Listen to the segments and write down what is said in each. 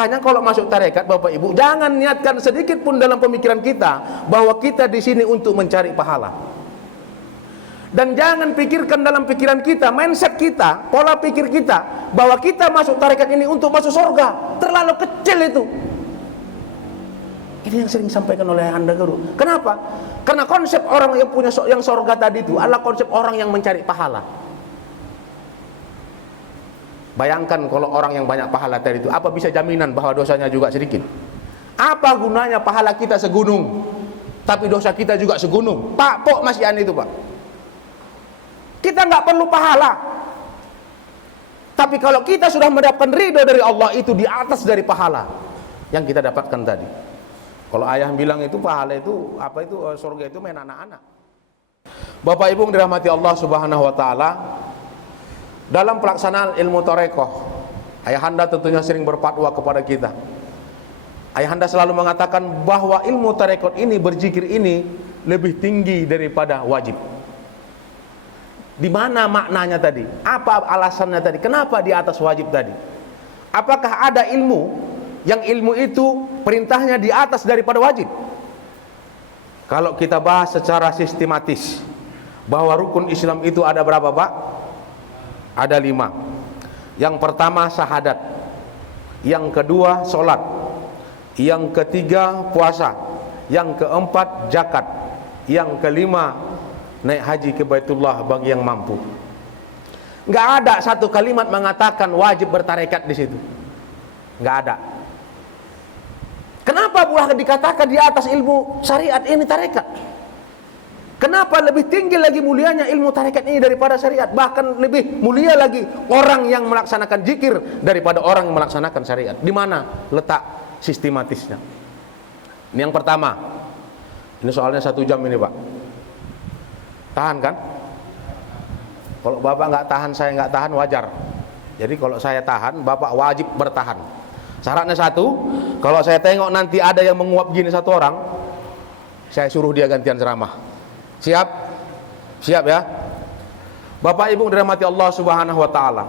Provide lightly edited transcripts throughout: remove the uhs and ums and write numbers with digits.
Makanya kalau masuk tarekat, Bapak Ibu, jangan niatkan sedikit pun dalam pemikiran kita bahwa kita di sini untuk mencari pahala. Dan jangan pikirkan dalam pikiran kita, mindset kita, pola pikir kita, bahwa kita masuk tarekat ini untuk masuk surga. Terlalu kecil itu. Ini yang sering disampaikan oleh Anda Guru. Kenapa? Karena konsep orang yang punya yang surga tadi itu adalah konsep orang yang mencari pahala. Bayangkan kalau orang yang banyak pahala tadi itu, apa bisa jaminan bahwa dosanya juga sedikit? Apa gunanya pahala kita segunung, tapi dosa kita juga segunung? Pak, Pok masih aneh itu, Pak. Kita nggak perlu pahala. Tapi kalau kita sudah mendapatkan ridho dari Allah, itu di atas dari pahala yang kita dapatkan tadi. Kalau ayah bilang itu pahala itu, apa itu, surga itu main anak-anak. Bapak Ibu yang dirahmati Allah Subhanahu wa taala, dalam pelaksanaan ilmu tarekoh, ayahanda tentunya sering berfatwa kepada kita. Ayahanda selalu mengatakan bahwa ilmu tarekoh ini, berzikir ini lebih tinggi daripada wajib. Di mana maknanya tadi? Apa alasannya tadi? Kenapa di atas wajib tadi? Apakah ada ilmu yang ilmu itu perintahnya di atas daripada wajib? Kalau kita bahas secara sistematis bahwa rukun Islam itu ada berapa, Pak? Ada 5. Yang pertama syahadat, yang kedua sholat, yang ketiga puasa, yang keempat zakat, yang kelima naik haji ke Baitullah bagi yang mampu. Nggak ada satu kalimat mengatakan wajib bertarekat di situ. Nggak ada. Kenapa pula dikatakan di atas ilmu syariat ini tarekat? Kenapa lebih tinggi lagi mulianya ilmu tarekat ini daripada syariat? Bahkan lebih mulia lagi orang yang melaksanakan zikir daripada orang yang melaksanakan syariat. Di mana letak sistematisnya? Ini yang pertama. Ini soalnya 1 jam ini, Pak. Tahan kan? Kalau Bapak nggak tahan, saya nggak tahan, wajar. Jadi kalau saya tahan, Bapak wajib bertahan. Syaratnya 1, kalau saya tengok nanti ada yang menguap gini 1 orang, saya suruh dia gantian ceramah. Siap? Siap ya? Bapak Ibu dirahmati Allah Subhanahu wa taala.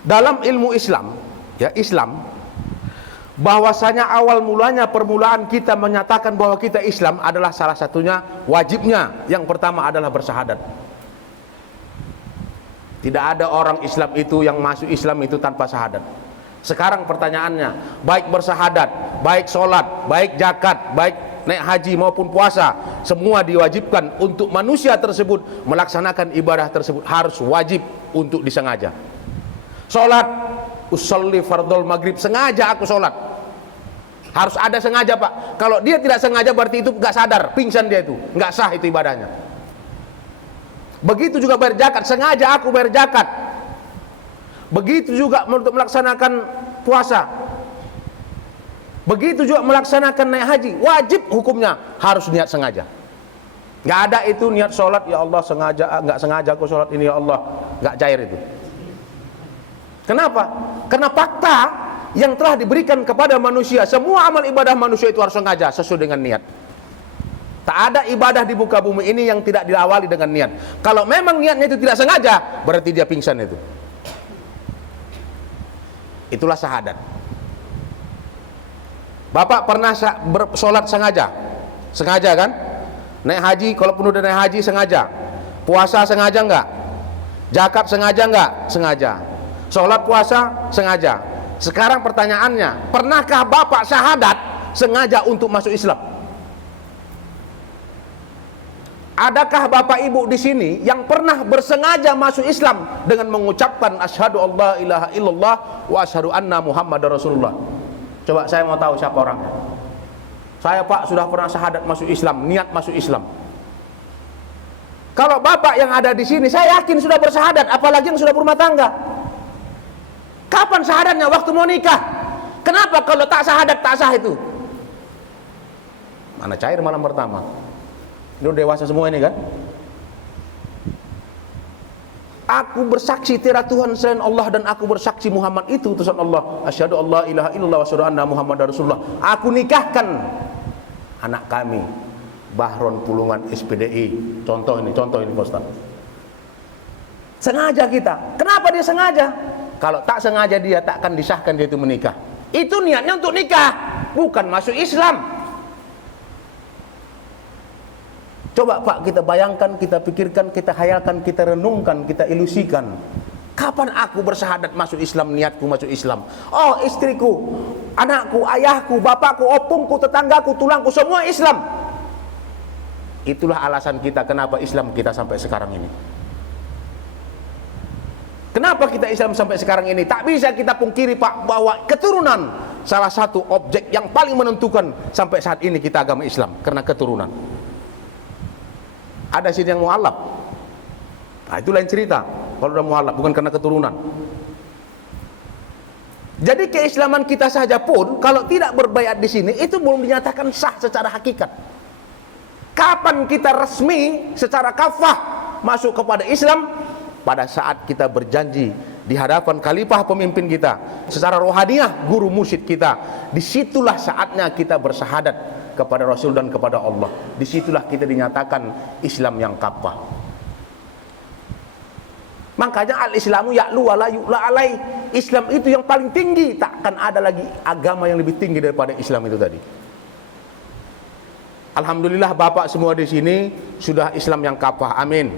Dalam ilmu Islam, ya Islam, bahwasanya awal mulanya permulaan kita menyatakan bahwa kita Islam adalah salah satunya wajibnya. Yang pertama adalah bersyahadat. Tidak ada orang Islam itu yang masuk Islam itu tanpa syahadat. Sekarang pertanyaannya, baik bersyahadat, baik sholat, baik zakat, baik naik haji maupun puasa, semua diwajibkan untuk manusia tersebut melaksanakan ibadah tersebut harus wajib untuk disengaja. Sholat, usolli fardhul maghrib, sengaja aku sholat, harus ada sengaja, Pak. Kalau dia tidak sengaja berarti itu nggak sadar, pingsan dia itu, nggak sah itu ibadahnya. Begitu juga bayar zakat, sengaja aku bayar zakat. Begitu juga untuk melaksanakan puasa. Begitu juga melaksanakan naik haji, wajib hukumnya harus niat sengaja. Nggak ada itu niat sholat, ya Allah sengaja, nggak sengaja aku sholat ini ya Allah, nggak cair itu. Kenapa? Karena fakta yang telah diberikan kepada manusia, semua amal ibadah manusia itu harus sengaja sesuai dengan niat. Tak ada ibadah di muka bumi ini yang tidak diawali dengan niat. Kalau memang niatnya itu tidak sengaja, berarti dia pingsan itu. Itulah syahadat. Bapak pernah sholat sengaja? Sengaja kan? Naik haji, kalau penuh naik haji sengaja. Puasa sengaja enggak? Zakat sengaja enggak? Sengaja. Sholat puasa sengaja. Sekarang pertanyaannya, pernahkah Bapak syahadat sengaja untuk masuk Islam? Adakah Bapak Ibu di sini yang pernah bersengaja masuk Islam dengan mengucapkan asyhadu alla ilaha illallah wa asyhadu anna muhammadar rasulullah? Coba saya mau tahu siapa orangnya. Saya, Pak, sudah pernah syahadat masuk Islam, niat masuk Islam. Kalau Bapak yang ada di sini, saya yakin sudah bersyahadat, apalagi yang sudah berumah tangga. Kapan syahadatnya? Waktu mau nikah. Kenapa kalau tak syahadat tak sah itu? Mana cair malam pertama. Ini udah dewasa semua ini kan? Aku bersaksi tiada Tuhan selain Allah dan aku bersaksi Muhammad itu utusan Allah. Asyhadu alla ilaha illallah wa asyhadu anna muhammadar rasulullah. Aku nikahkan anak kami Bahron Pulungan SPDI. Contoh ini Pak Ustaz. Sengaja kita. Kenapa dia sengaja? Kalau tak sengaja dia tak akan disahkan dia itu menikah. Itu niatnya untuk nikah, bukan masuk Islam. Coba Pak, kita bayangkan, kita pikirkan, kita hayalkan, kita renungkan, kita ilusikan. Kapan aku bersahadat masuk Islam, niatku masuk Islam? Oh, istriku, anakku, ayahku, bapakku, opungku, tetanggaku, tulangku, semua Islam. Itulah alasan kita kenapa Islam kita sampai sekarang ini. Kenapa kita Islam sampai sekarang ini? Tak bisa kita pungkiri Pak, bahwa keturunan salah satu objek yang paling menentukan sampai saat ini kita agama Islam, karena keturunan. Ada sini yang mu'alaf. Nah, itu lain cerita. Kalau udah mu'alaf, bukan karena keturunan. Jadi keislaman kita saja pun kalau tidak berbaiat di sini, itu belum dinyatakan sah secara hakikat. Kapan kita resmi secara kafah masuk kepada Islam? Pada saat kita berjanji di hadapan khalifah pemimpin kita, secara rohaniah guru mursyid kita. Disitulah saatnya kita bersahadat kepada Rasul dan kepada Allah. Disitulah kita dinyatakan Islam yang kafah. Makanya al-Islamu ya'lu wa la yu'la alai. Islam itu yang paling tinggi, takkan ada lagi agama yang lebih tinggi daripada Islam itu tadi. Alhamdulillah Bapak semua di sini sudah Islam yang kafah. Amin.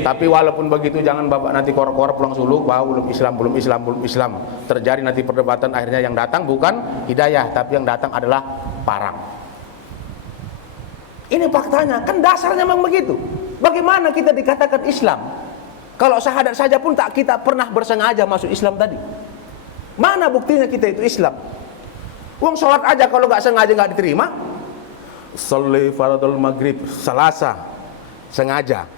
Tapi walaupun begitu, jangan Bapak nanti korok-korok pulang suluk bahwa belum Islam. Terjadi nanti perdebatan, akhirnya yang datang bukan hidayah, tapi yang datang adalah parang. Ini faktanya, kan dasarnya memang begitu. Bagaimana kita dikatakan Islam kalau syahadat saja pun tak kita pernah bersengaja masuk Islam tadi? Mana buktinya kita itu Islam? Uang sholat aja kalau nggak sengaja nggak diterima. Sholli faradul maghrib Selasa sengaja.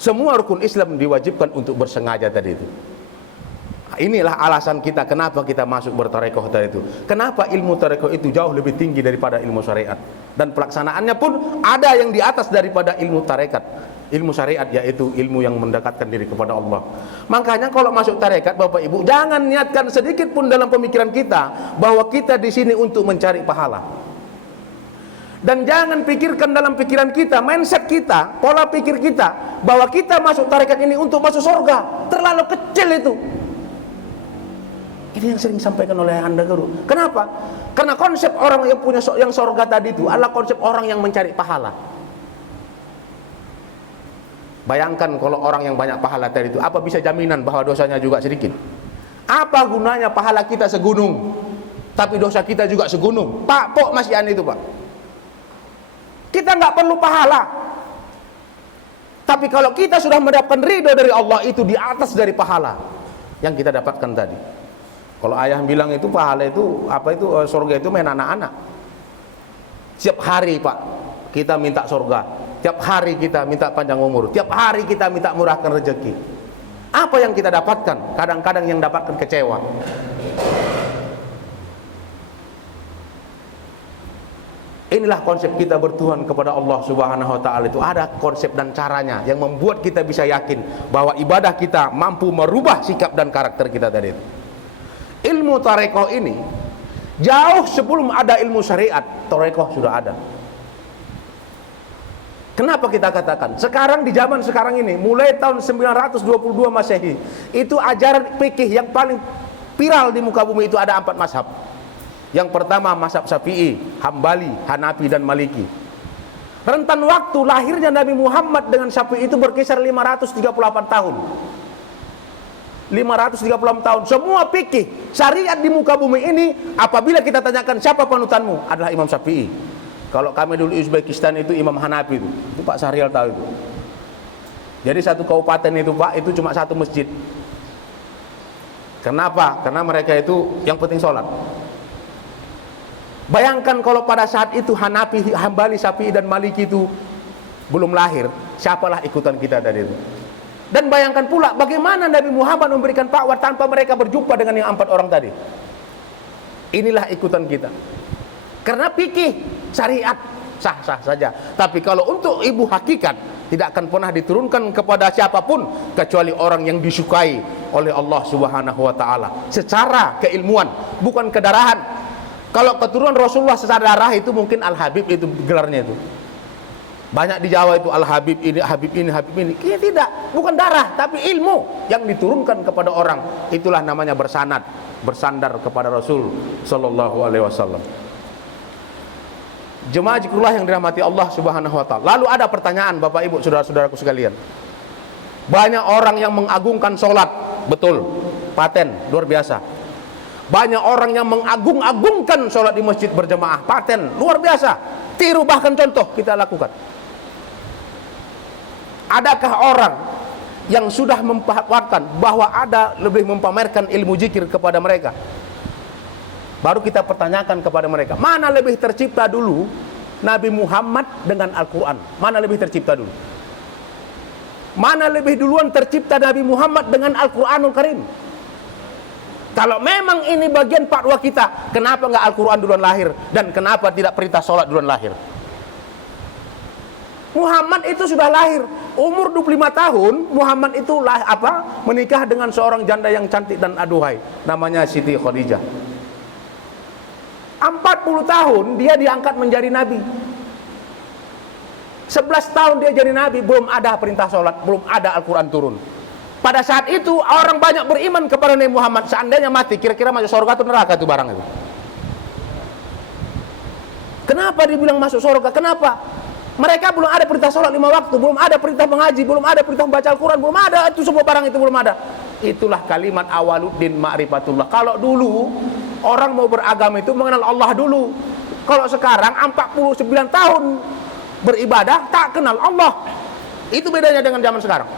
Semua rukun Islam diwajibkan untuk bersengaja tadi itu. Inilah alasan kita kenapa kita masuk bertarekoh tadi itu. Kenapa ilmu tarekoh itu jauh lebih tinggi daripada ilmu syariat, dan pelaksanaannya pun ada yang di atas daripada ilmu tarekat, ilmu syariat, yaitu ilmu yang mendekatkan diri kepada Allah. Makanya kalau masuk tarekat Bapak Ibu, jangan niatkan sedikit pun dalam pemikiran kita bahwa kita di sini untuk mencari pahala. Dan jangan pikirkan dalam pikiran kita, mindset kita, pola pikir kita, bahwa kita masuk tarekat ini untuk masuk surga. Terlalu kecil itu. Ini yang sering disampaikan oleh Anda guru. Kenapa? Karena konsep orang yang punya yang surga tadi itu adalah konsep orang yang mencari pahala. Bayangkan kalau orang yang banyak pahala tadi itu, apa bisa jaminan bahwa dosanya juga sedikit? Apa gunanya pahala kita segunung, tapi dosa kita juga segunung? Pak, pok masih aneh itu Pak. Kita nggak perlu pahala, tapi kalau kita sudah mendapatkan ridho dari Allah, itu di atas dari pahala yang kita dapatkan tadi. Kalau ayah bilang itu pahala itu apa itu surga itu main anak-anak. Setiap hari Pak kita minta surga, tiap hari kita minta panjang umur, tiap hari kita minta murahkan rezeki. Apa yang kita dapatkan? Kadang-kadang yang dapatkan kecewa. Inilah konsep kita bertuhan kepada Allah Subhanahu wa ta'ala. Itu ada konsep dan caranya yang membuat kita bisa yakin bahwa ibadah kita mampu merubah sikap dan karakter kita tadi. Ilmu tarekoh ini jauh sebelum ada ilmu syariat, tarekoh sudah ada. Kenapa kita katakan? Sekarang di zaman sekarang ini, mulai tahun 922 Masehi, itu ajaran fikih yang paling viral di muka bumi itu ada 4 mazhab. Yang pertama mazhab Syafi'i, Hambali, Hanafi dan Maliki. Rentan waktu lahirnya Nabi Muhammad dengan Syafi'i itu berkisar 538 tahun. 538 tahun. Semua fikih syariat di muka bumi ini, apabila kita tanyakan siapa panutanmu, adalah Imam Syafi'i. Kalau kami dulu di Uzbekistan itu Imam Hanafi itu Pak Sahrial tahu itu. Jadi satu kabupaten itu Pak, itu cuma satu masjid. Kenapa? Karena mereka itu yang penting sholat. Bayangkan kalau pada saat itu Hanafi, Hambali, Syafi'i dan Maliki itu belum lahir, siapalah ikutan kita dari itu. Dan bayangkan pula bagaimana Nabi Muhammad memberikan dakwah tanpa mereka berjumpa dengan yang 4 orang tadi. Inilah ikutan kita. Karena fikih syariat sah-sah saja. Tapi kalau untuk ibu hakikat, tidak akan pernah diturunkan kepada siapapun kecuali orang yang disukai oleh Allah Subhanahu wa ta'ala secara keilmuan, bukan kedarahan. Kalau keturunan Rasulullah secara darah itu mungkin Al-Habib itu gelarnya itu. Banyak di Jawa itu Al-Habib ini, Habib ini, Habib ini. Tidak, bukan darah, tapi ilmu yang diturunkan kepada orang. Itulah namanya bersanad, bersandar kepada Rasul sallallahu alaihi wasallam. Jemaah zikrullah yang dirahmati Allah Subhanahu wa taala. Lalu ada pertanyaan Bapak Ibu, saudara-saudaraku sekalian. Banyak orang yang mengagungkan sholat, betul, paten, luar biasa. Banyak orang yang mengagung-agungkan sholat di masjid berjamaah, paten, luar biasa. Tiru, bahkan contoh kita lakukan. Adakah orang yang sudah memfatwakan bahwa ada lebih mempamerkan ilmu zikir kepada mereka? Baru kita pertanyakan kepada mereka, mana lebih tercipta dulu Nabi Muhammad dengan Al-Quran? Mana lebih tercipta dulu? Mana lebih duluan tercipta Nabi Muhammad dengan Al-Quranul Karim? Kalau memang ini bagian fatwa kita, kenapa nggak Al-Quran duluan lahir? Dan kenapa tidak perintah sholat duluan lahir? Muhammad itu sudah lahir umur 25 tahun. Muhammad itu menikah dengan seorang janda yang cantik dan aduhai, namanya Siti Khadijah. 40 tahun dia diangkat menjadi nabi. 11 tahun dia jadi nabi, belum ada perintah sholat, belum ada Al-Quran turun. Pada saat itu orang banyak beriman kepada Nabi Muhammad. Seandainya mati, kira-kira masuk surga atau neraka itu barang itu? Kenapa dibilang masuk surga? Kenapa? Mereka belum ada perintah sholat 5 waktu, belum ada perintah mengaji, belum ada perintah membaca Al-Quran, belum ada, itu semua barang itu belum ada. Itulah kalimat awaluddin ma'rifatullah. Kalau dulu orang mau beragama itu mengenal Allah dulu. Kalau sekarang 49 tahun beribadah tak kenal Allah. Itu bedanya dengan zaman sekarang.